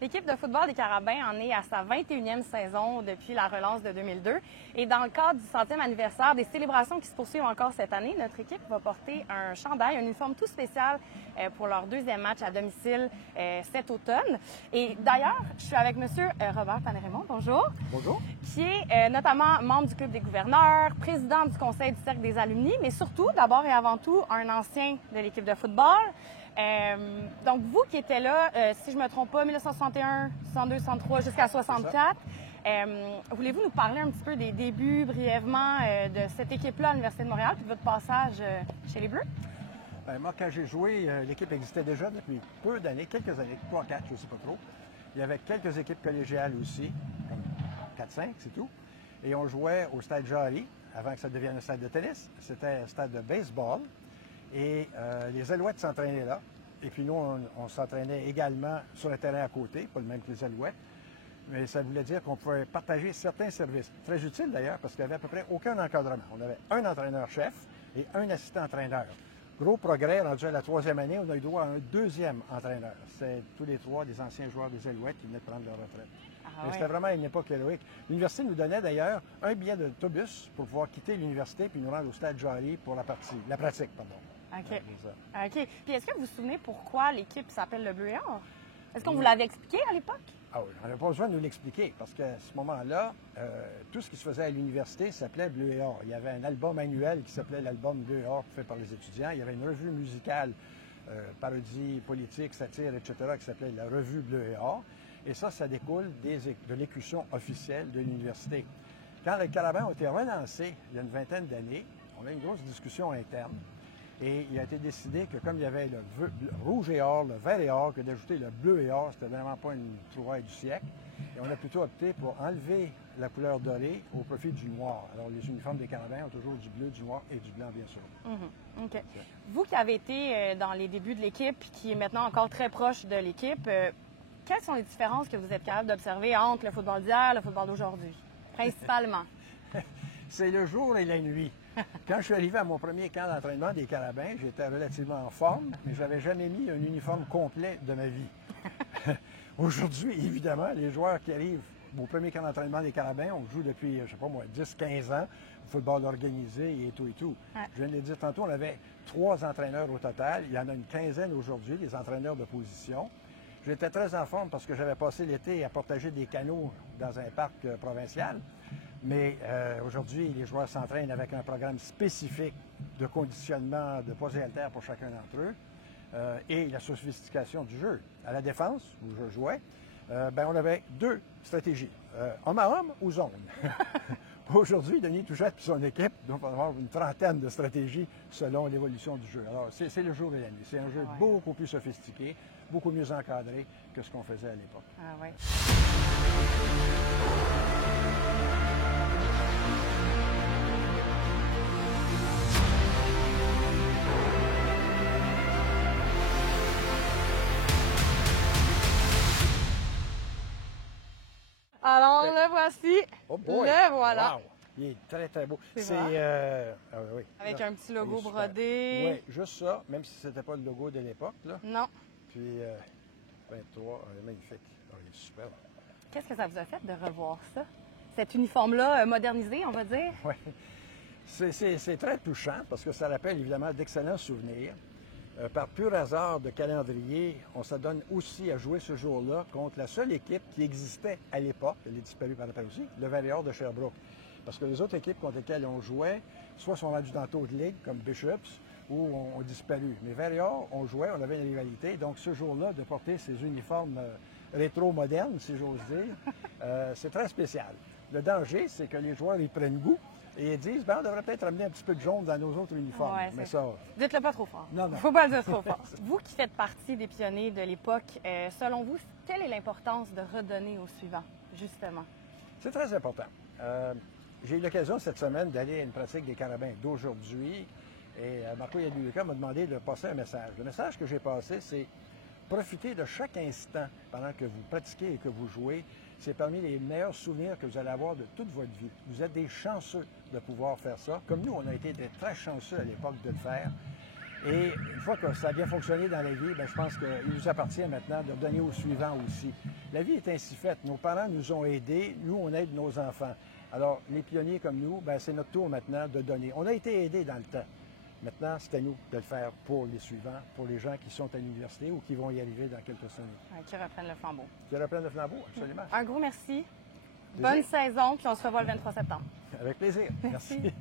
L'équipe de football des Carabins en est à sa 21e saison depuis la relance de 2002. Et dans le cadre du 100e anniversaire des célébrations qui se poursuivent encore cette année, notre équipe va porter un chandail, un uniforme tout spécial pour leur deuxième match à domicile cet automne. Et d'ailleurs, je suis avec M. Robert Tannerémont, bonjour. Bonjour. Qui est notamment membre du Club des gouverneurs, président du Conseil du Cercle des alumni, mais surtout, d'abord et avant tout, un ancien de l'équipe de football. Donc, vous qui étiez là, si je ne me trompe pas, 1961, 62, 63 jusqu'à 64, voulez-vous nous parler un petit peu des débuts, brièvement, de cette équipe-là à l'Université de Montréal, puis de votre passage chez les Bleus? Moi, quand j'ai joué, l'équipe existait déjà depuis peu d'années, quelques années, 3, 4, je ne sais pas trop. Il y avait quelques équipes collégiales aussi, comme 4-5, c'est tout. Et on jouait au stade Jarry, avant que ça devienne un stade de tennis. C'était un stade de baseball. Et les Alouettes s'entraînaient là. Et puis nous, on s'entraînait également sur le terrain à côté, pas le même que les Alouettes. Mais ça voulait dire qu'on pouvait partager certains services. Très utile d'ailleurs, parce qu'il n'y avait à peu près aucun encadrement. On avait un entraîneur-chef et un assistant-entraîneur. Gros progrès, rendu à la 3e année, on a eu droit à un 2e entraîneur. C'est tous les 3 des anciens joueurs des Alouettes qui venaient de prendre leur retraite. C'était vraiment une époque héroïque. L'université nous donnait d'ailleurs un billet d'autobus pour pouvoir quitter l'université puis nous rendre au stade Jarry pour la pratique, pardon. OK. OK. Puis est-ce que vous vous souvenez pourquoi l'équipe s'appelle le Bleu et Or? Est-ce qu'on vous l'avait expliqué à l'époque? Ah oui, on n'a pas besoin de nous l'expliquer parce qu'à ce moment-là, tout ce qui se faisait à l'université s'appelait Bleu et Or. Il y avait un album annuel qui s'appelait l'album Bleu et Or fait par les étudiants. Il y avait une revue musicale, parodie, politique, satire, etc., qui s'appelait la revue Bleu et Or. Et ça découle de l'écusson officielle de l'université. Quand les Carabins ont été relancés il y a une vingtaine d'années, on a eu une grosse discussion interne. Et il a été décidé que comme il y avait le rouge et or, le vert et or, que d'ajouter le bleu et or, c'était vraiment pas une trouvaille du siècle. Et on a plutôt opté pour enlever la couleur dorée au profit du noir. Alors les uniformes des Carabins ont toujours du bleu, du noir et du blanc, bien sûr. OK. Vous qui avez été dans les débuts de l'équipe, qui est maintenant encore très proche de l'équipe, quelles sont les différences que vous êtes capable d'observer entre le football d'hier et le football d'aujourd'hui, principalement? C'est le jour et la nuit. Quand je suis arrivé à mon premier camp d'entraînement des Carabins, j'étais relativement en forme, mais je n'avais jamais mis un uniforme complet de ma vie. Aujourd'hui, évidemment, les joueurs qui arrivent au premier camp d'entraînement des Carabins, on joue depuis, je ne sais pas moi, 10-15 ans, au football organisé et tout et tout. Ouais. Je viens de le dire tantôt, on avait 3 entraîneurs au total. Il y en a une quinzaine aujourd'hui, des entraîneurs de position. J'étais très en forme parce que j'avais passé l'été à partager des canots dans un parc provincial. Mais aujourd'hui, les joueurs s'entraînent avec un programme spécifique de conditionnement de poids et haltères pour chacun d'entre eux et la sophistication du jeu. À la défense, où je jouais, on avait 2 stratégies, homme à homme ou zone. Aujourd'hui, Denis Touchette et son équipe doivent avoir une trentaine de stratégies selon l'évolution du jeu. Alors, c'est le jour et la nuit. C'est un jeu beaucoup plus sophistiqué, beaucoup mieux encadré que ce qu'on faisait à l'époque. Ah ouais. Alors, le voici. Oh boy. Le voilà. Wow. Il est très, très beau. C'est oui. Avec là, un petit logo brodé. Oui, juste ça, même si ce n'était pas le logo de l'époque. Non. Puis, 23, magnifique. Oh, il est super. Qu'est-ce que ça vous a fait de revoir ça? Cet uniforme-là modernisé, on va dire? Oui. C'est très touchant parce que ça rappelle évidemment d'excellents souvenirs. Par pur hasard de calendrier, on s'adonne aussi à jouer ce jour-là contre la seule équipe qui existait à l'époque, elle est disparue par après aussi, le Vert et Or de Sherbrooke. Parce que les autres équipes contre lesquelles on jouait, soit sont rendues dans d'autres ligues, comme Bishops, ou ont disparu. Mais Vert et Or, on jouait, on avait une rivalité. Donc ce jour-là, de porter ces uniformes rétro-modernes, si j'ose dire, c'est très spécial. Le danger, c'est que les joueurs y prennent goût. Et ils disent, on devrait peut-être amener un petit peu de jaune dans nos autres uniformes. Ouais, mais ça... Dites-le pas trop fort. Non. Faut pas le dire trop fort. Vous qui faites partie des pionniers de l'époque, selon vous, quelle est l'importance de redonner au suivant, justement? C'est très important. J'ai eu l'occasion cette semaine d'aller à une pratique des Carabins d'aujourd'hui. Et Marco Yadulica m'a demandé de passer un message. Le message que j'ai passé, c'est profiter de chaque instant pendant que vous pratiquez et que vous jouez. C'est parmi les meilleurs souvenirs que vous allez avoir de toute votre vie. Vous êtes des chanceux de pouvoir faire ça. Comme nous, on a été très chanceux à l'époque de le faire. Et une fois que ça a bien fonctionné dans la vie, bien, je pense qu'il nous appartient maintenant de donner aux suivants aussi. La vie est ainsi faite. Nos parents nous ont aidés, nous, on aide nos enfants. Alors, les pionniers comme nous, bien, c'est notre tour maintenant de donner. On a été aidés dans le temps. Maintenant, c'est à nous de le faire pour les suivants, pour les gens qui sont à l'université ou qui vont y arriver dans quelques années. Ouais, qui reprennent le flambeau. Qui reprennent le flambeau, absolument. Un gros merci. Plaisir. Bonne saison, puis on se revoit le 23 septembre. Avec plaisir. Merci.